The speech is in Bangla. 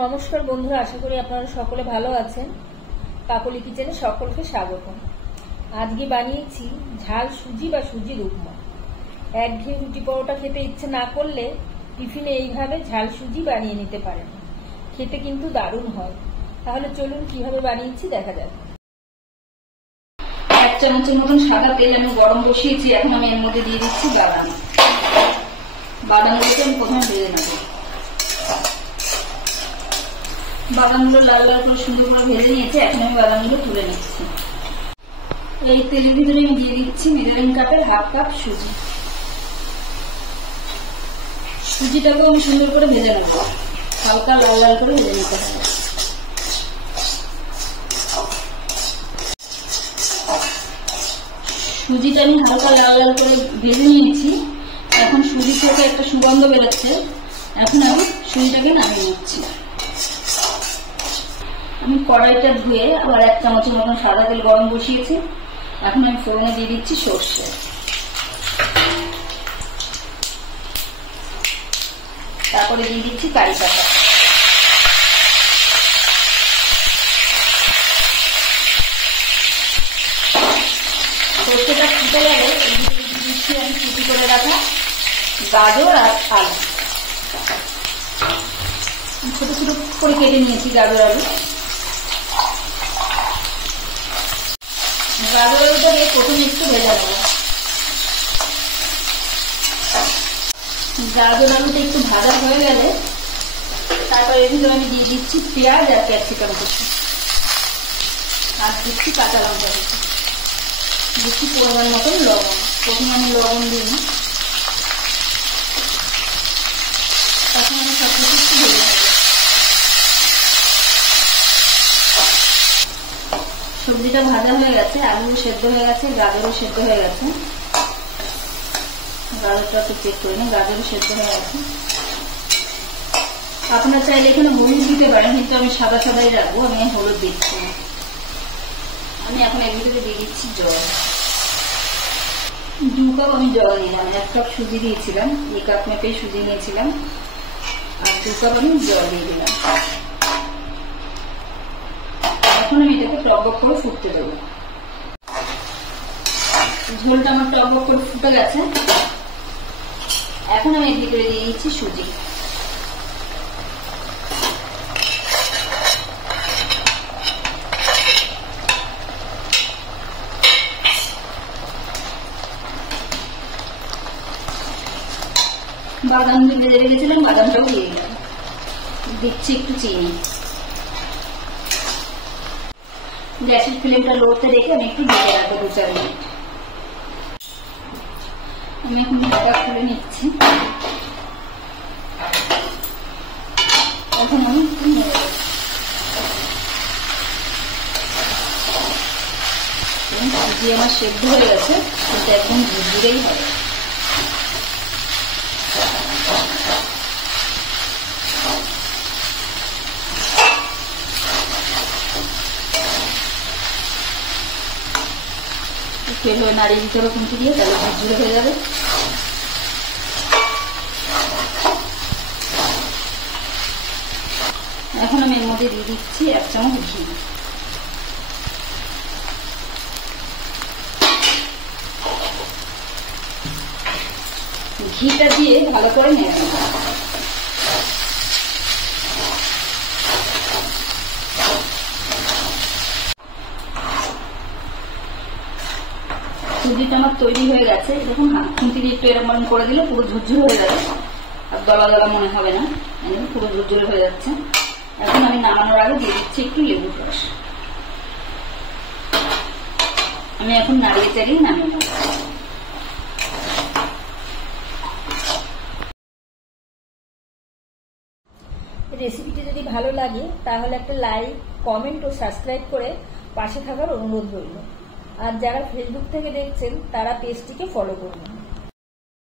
নমস্কার বন্ধুরা, আশা করি আপনারা সকলে ভালো আছেন। কাকলি কিচেনে সকলকে স্বাগত। আজকে বানিয়েছি ঝাল সুজি বা সুজির উপমা। একঘেয়ে রুটি পরোটা খেতে ইচ্ছে না করলে টিফিনে এইভাবে ঝাল সুজি বানিয়ে নিতে পারেন। খেতে কিন্তু দারুণ হয়। তাহলে চলুন কিভাবে বানিয়েছি দেখা যাক। 1 চামচের মতন সাদা তেল আমি গরম বসিয়েছি। এখন আমি এর মধ্যে দিয়ে দিচ্ছি বাদামগুলোকে আমি প্রথমে ভেজে নেব। বাদামগুলো লাল লাল করে সুন্দর করে ভেজে নিয়েছি। এখন আমি বাদামগুলো তুলে নিচ্ছি। এই তেলের ভিতরে আমি দিয়ে দিচ্ছি মেজারিং কাপের ½ কাপ সুজি। সুজিটাকেও আমি সুন্দর করে ভেজে নেব, হালকা লাল লাল করে ভেজে নিতে হবে। সুজিটা আমি হালকা লাল লাল করে ভেজে নিয়েছি। এখন সুজি থেকে একটা সুগন্ধ বেরোচ্ছে। এখন আমি সুজিটাকে নামিয়ে নিচ্ছি। আমি কড়াইটা ধুয়ে আবার 1 চামচের মতন সাদা তেল গরম বসিয়েছি। এখন আমি ফোড়নে দিয়ে দিচ্ছি সর্ষে, তারপরে দিয়ে দিচ্ছি কারি পাতা, সর্ষেটা ফুটে গেলে দিয়ে দিচ্ছি আমি কুচি করে রাখা গাজর আর আলু। ছোট ছোট করে কেটে নিয়েছি গাজর আলু। গাজর আলুটাকে প্রথমে একটু ভেজে নেব। গাজর আলুটা একটু ভাজা হয়ে গেলে তারপর এর ভিতরে আমি দিয়ে দিচ্ছি পেঁয়াজ আর ক্যাপসিকাম কুচি, আর দিচ্ছি কাঁচা লঙ্কা কুচি, দিচ্ছি পরিমাণ মতন লবণ। প্রথমে আমি লবণ দিই, তখন আমি সব কিছু একটু ভেজে নেব। সবজিটা ভাজা হয়ে গেছে, আলু সেদ্ধ হয়ে গেছে, গাজরও সেদ্ধ হয়ে গেছে। গাজরটা একটু চেক করে নিন, গাজরও সেদ্ধ হয়ে গেছে। আপনারা চাইলে এখানে হলুদ দিতে পারেন, কিন্তু আমি সাদা সাদাই রাখবো, আমি হলুদ দিচ্ছি না। আমি এখন এর ভিতরে দিয়ে দিচ্ছি জল। 2 কাপ আমি জল নিলাম। 1 কাপ সুজি দিয়েছিলাম, 2 কাপ মেপে সুজি নিয়েছিলাম, আর 2 কাপ আমি জল দিয়ে দিলাম। এখন আমি এটাকে টকবক করে ফুটতে দেবো। ঝোলটা আমার টকবক করে ফুটে গেছে। এখন আমি এর ভিতরে দিয়ে দিচ্ছি সুজি। বাদামটা ভেজে রেখেছিলাম, বাদামটাও দিয়ে দিলাম। দিচ্ছি একটু চিনি। গ্যাসের ফ্লেমটা লোতে রেখে আমি একটু ঢেকে রাখবো 2-4 মিনিট। আমি এখন ঢাকা খুলে নিচ্ছি। এখন আমি একটু নেড়ে দেবো। সুজি আমার সেদ্ধ হয়ে গেছে, সেটা একদম ঝুরঝুরেই হবে। তেল হয়ে নাড়িয়ে দিতে হবে খুঁটি দিয়ে, তাহলে ঝুরঝুরে হয়ে যাবে। এখন আমি এর মধ্যে দিয়ে দিচ্ছি 1 চামচ ঘি। ঘিটা দিয়ে ভালো করে নেড়ে নেব। সুজিটা আমার তৈরি হয়ে গেছে। দেখুন, খুন্তি দিয়ে একটু এরকম করে দিলে পুরো ঝুরঝুর হয়ে যাবে, আর দলা দলা মনে হবে না, পুরো ঝুরঝুরে হয়ে যাচ্ছে। এখন আমি নামানোর আগে দিয়ে দিচ্ছি একটু লেবুর রস। আমি এখন নাড়িয়ে চাড়িয়ে নামিয়ে নেব। রেসিপিটি যদি ভালো লাগে তাহলে একটা লাইক, কমেন্ট ও সাবস্ক্রাইব করে পাশে থাকার অনুরোধ রইল। আর যারা ফেসবুক থেকে দেখছেন তারা পেজটিকে ফলো করুন।